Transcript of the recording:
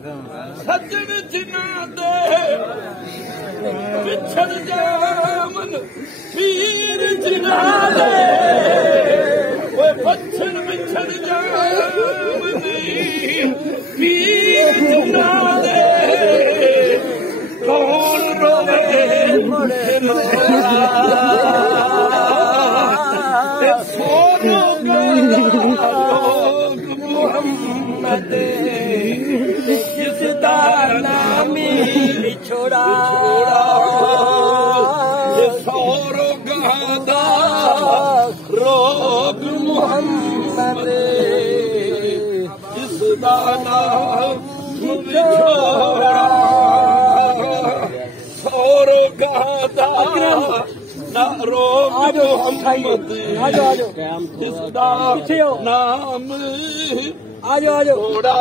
सजन जिना दे पिछड़ जामन पीर जिना दे पछड़ बिछड़ जामन पीर जिना दे कौन रोवे सोनो मोहम्मद जिसदा नामी छोड़ा सौरो गदा रोग मोहम्मद जिसदा नामी छोड़ा सौरो गदा ना रोग मोहम्मद जिसदा नाम आजो छोड़ा